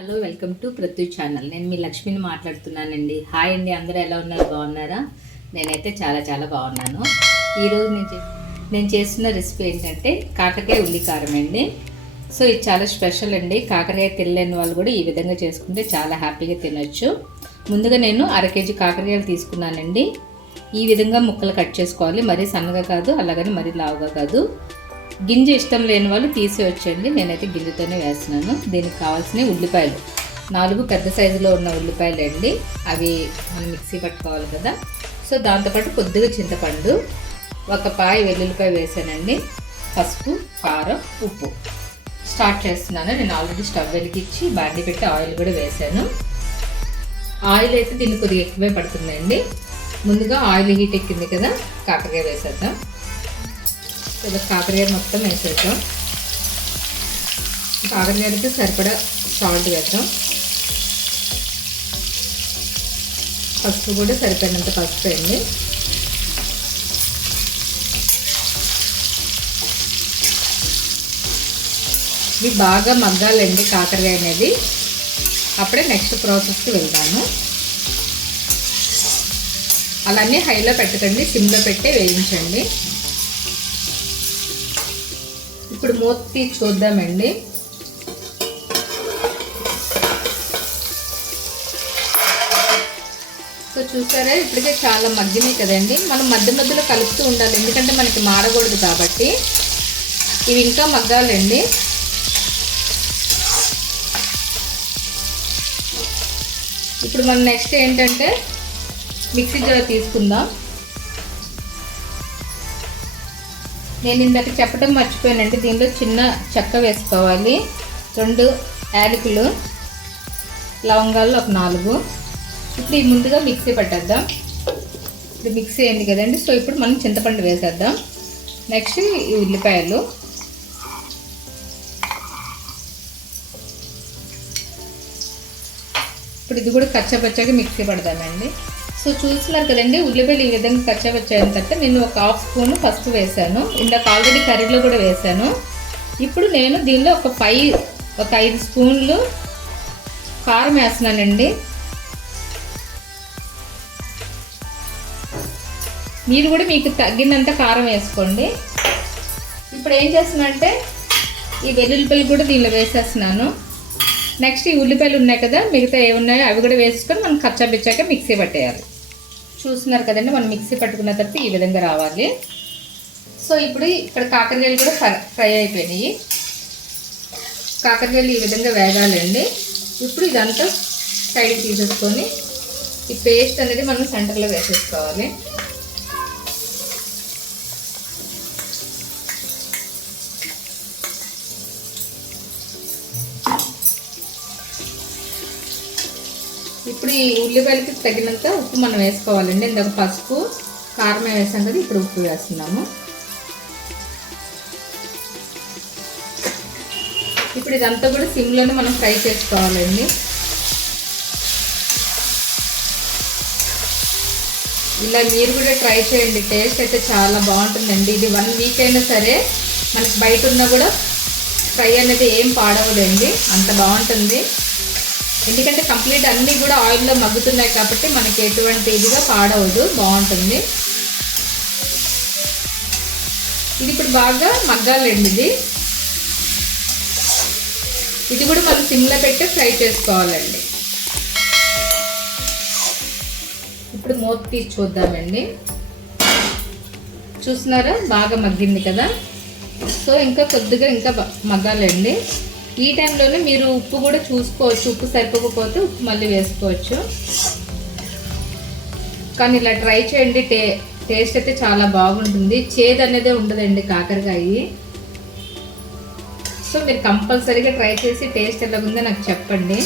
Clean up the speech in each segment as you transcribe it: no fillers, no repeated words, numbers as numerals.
Hello, welcome to Prithvi channel. నేను మీ లక్ష్మిని మాట్లాడుతున్నానండి. హాయ్ అండి, అందరూ ఎలా ఉన్నారు? బాగున్నారా? నేనైతే చాలా చాలా బాగున్నాను. ఈరోజు నేను చేస్తున్న రెసిపీ ఏంటంటే కాకరకాయ ఉల్లికారం అండి. సో ఇది చాలా స్పెషల్ అండి. కాకరకాయ తినలేని వాళ్ళు కూడా ఈ విధంగా చేసుకుంటే చాలా హ్యాపీగా తినొచ్చు. ముందుగా నేను 1/2 కేజీ కాకరకాయలు తీసుకున్నానండి. ఈ విధంగా ముక్కలు కట్ చేసుకోవాలి. మరీ సన్నగా కాదు, అలాగని మరీ లావుగా కాదు. గింజ ఇష్టం లేని వాళ్ళు తీసేయొచ్చండి. నేనైతే గింజతోనే వేస్తున్నాను. దీనికి కావాల్సిన ఉల్లిపాయలు 4 పెద్ద సైజులో ఉన్న ఉల్లిపాయలు అండి. అవి మనం మిక్సీ పట్టుకోవాలి కదా. సో దాంతోపాటు కొద్దిగా చింతపండు, 1 పాయ వెల్లుల్లిపాయ వేసానండి. పసుపు, కారం, ఉప్పు. స్టార్ట్ చేస్తున్నాను. నేను ఆల్రెడీ స్టవ్ వెలిగించి బాండి పెట్టి ఆయిల్ కూడా వేసాను. ఆయిల్ అయితే దీనికి కొద్దిగా ఎక్కువే పడుతుందండి. ముందుగా ఆయిల్ హీట్ ఎక్కింది కదా, కాకరకాయ వేసేద్దాం. ఇలా కాకరకాయ మొత్తం వేసేద్దాం. కాకరకాయలకి సరిపడా సాల్ట్ వేద్దాం. పసుపు కూడా సరిపడినంత పసుపు వేయండి. ఇవి బాగా మగ్గాలండి కాకరకాయ అనేది. అప్పుడే నెక్స్ట్ ప్రాసెస్కి వెళ్దాము. అలానే హైలో పెట్టకండి, సిమ్లో పెట్టే వేయించండి. ఇప్పుడు మూత తీసి చూద్దామండి. సో చూసారా, ఇప్పటికే చాలా మగ్గినాయి కదండి. మనం మధ్య మధ్యలో కలుపుతూ ఉండాలి, ఎందుకంటే మనకి మాడకూడదు కాబట్టి. ఇవి ఇంకా మగ్గాలండి. ఇప్పుడు మనం నెక్స్ట్ ఏంటంటే మిక్సీ జార్ తీసుకుందాం. నేను ఇందాక చెప్పడం మర్చిపోయానండి. దీనిలో చిన్న చెక్క వేసుకోవాలి, 2 యాలకులు, లవంగాలు 4. ఇప్పుడు ఈ ముందుగా మిక్సీ పట్టేద్దాం. ఇప్పుడు మిక్సీ అయింది కదండి. సో ఇప్పుడు మనం చింతపండు వేసేద్దాం. నెక్స్ట్ ఈ ఉల్లిపాయలు, ఇప్పుడు ఇది కూడా కచ్చాపచ్చాగా మిక్సీ పడదామండి. సో చూస్తున్నారు కదండి, ఉల్లిపాయలు ఈ విధంగా కచ్చాపచ్చాయిన తర్వాత నేను 1/2 స్పూన్ పసుపు వేసాను. ఇందాక ఆల్రెడీ కర్రీలో కూడా వేసాను. ఇప్పుడు నేను దీనిలో ఒక 5 స్పూన్లు కారం వేస్తున్నానండి. మీరు కూడా మీకు తగ్గినంత కారం వేసుకోండి. ఇప్పుడు ఏం చేస్తున్నానంటే ఈ వెల్లుల్లిపాయలు కూడా దీనిలో వేసేస్తున్నాను. నెక్స్ట్ ఈ ఉల్లిపాయలు ఉన్నాయి కదా, మిగతా ఏమున్నాయో అవి కూడా వేసుకొని మనం కచ్చాపిచ్చాక మిక్సీ పట్టేయాలి. చూస్తున్నారు కదండి, మనం మిక్సీ పట్టుకున్న తర్వాత ఈ విధంగా రావాలి. సో ఇప్పుడు ఇక్కడ కాకరకాయలు కూడా ఫ్రై అయిపోయినాయి. కాకరకాయలు ఈ విధంగా వేగాలండి. ఇప్పుడు ఇదంతా సైడ్కి తీసేసుకొని ఈ పేస్ట్ అనేది మనం సెంటర్లో వేసేసుకోవాలి. ఇప్పుడు ఈ ఉల్లిపాయలకి తగినంత ఉప్పు మనం వేసుకోవాలండి. ఇందాక పసుపు, కారం వేసాం కదా, ఇప్పుడు ఉప్పు వేస్తున్నాము. ఇప్పుడు ఇదంతా కూడా సిమ్లోనే మనం ఫ్రై చేసుకోవాలండి. ఇలా మీరు కూడా ట్రై చేయండి. టేస్ట్ అయితే చాలా బాగుంటుందండి. ఇది 1 వీక్ అయినా సరే మనకి బయట ఉన్నా కూడా ఫ్రై అనేది ఏం పాడవదండి, అంత బాగుంటుంది. ఎందుకంటే కంప్లీట్ అన్నీ కూడా ఆయిల్లో మగ్గుతున్నాయి కాబట్టి మనకి ఎటువంటి ఇదిగా పాడవదు, బాగుంటుంది. ఇది ఇప్పుడు బాగా మగ్గాలండి. ఇది కూడా మనం సిమ్లో పెట్టి ఫ్రై చేసుకోవాలండి. ఇప్పుడు మూత తీసి చూద్దామండి. చూస్తున్నారా, బాగా మగ్గింది కదా. సో ఇంకా కొద్దిగా ఇంకా మగ్గాలండి. ఈ టైంలోనే మీరు ఉప్పు కూడా చూసుకోవచ్చు. ఉప్పు సరిపోకపోతే ఉప్పు మళ్ళీ వేసుకోవచ్చు. కానీ ఇలా ట్రై చేయండి, టేస్ట్ అయితే చాలా బాగుంటుంది. చేదు అనేది ఉండదండి కాకరకాయ. సో మీరు కంపల్సరీగా ట్రై చేసి టేస్ట్ ఎలా ఉందో నాకు చెప్పండి.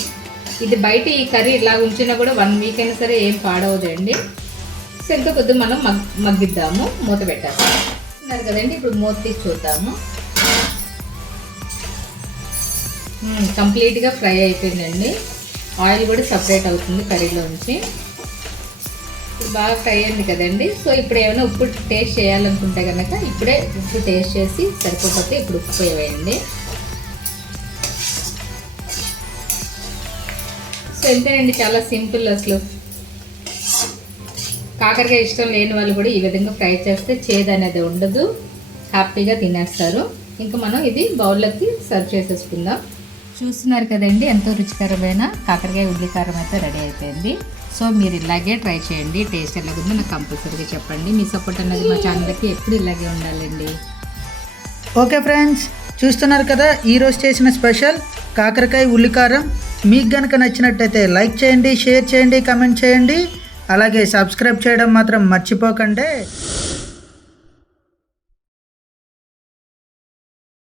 ఇది బయట ఈ కర్రీ ఇలా ఉంచినా కూడా 1 వీక్ అయినా సరే ఏం పాడవదండి. సో ఇంకా కొద్దిగా మనం మగ్గిద్దాము, మూత పెట్టాలి కదండి. ఇప్పుడు మూత తీసి చూద్దాము. కంప్లీట్గా ఫ్రై అయిపోయిందండి. ఆయిల్ కూడా సపరేట్ అవుతుంది కర్రీలోంచి. బాగా ఫ్రై అయింది కదండి. సో ఇప్పుడు ఏమైనా ఉప్పు టేస్ట్ చేయాలనుకుంటే కనుక ఇప్పుడే ఉప్పు టేస్ట్ చేసి సరిపోతే ఇప్పుడు ఉప్పు వేయండి. అంతేనండి, చాలా సింపుల్. అసలు కాకరకాయ ఇష్టం లేని వాళ్ళు కూడా ఈ విధంగా ఫ్రై చేస్తే చేదు అనేది ఉండదు, హ్యాపీగా తినేస్తారు. ఇంకా మనం ఇది బౌల్లోకి సర్వ్ చేసేసుకుందాం. చూస్తున్నారు కదండి, ఎంతో రుచికరమైన కాకరకాయ ఉల్లికారం అయితే రెడీ అయిపోయింది. సో మీరు ఇలాగే ట్రై చేయండి. టేస్ట్ ఎలాగుందో నాకు కంపల్సరీగా చెప్పండి. మీ సపోర్ట్ అనేది మా ఛానల్కి ఎప్పుడు ఇలాగే ఉండాలండి. ఓకే ఫ్రెండ్స్, చూస్తున్నారు కదా ఈరోజు చేసిన స్పెషల్ కాకరకాయ ఉల్లికారం. మీకు కనుక నచ్చినట్టయితే లైక్ చేయండి, షేర్ చేయండి, కమెంట్ చేయండి. అలాగే సబ్స్క్రైబ్ చేయడం మాత్రం మర్చిపోకండి.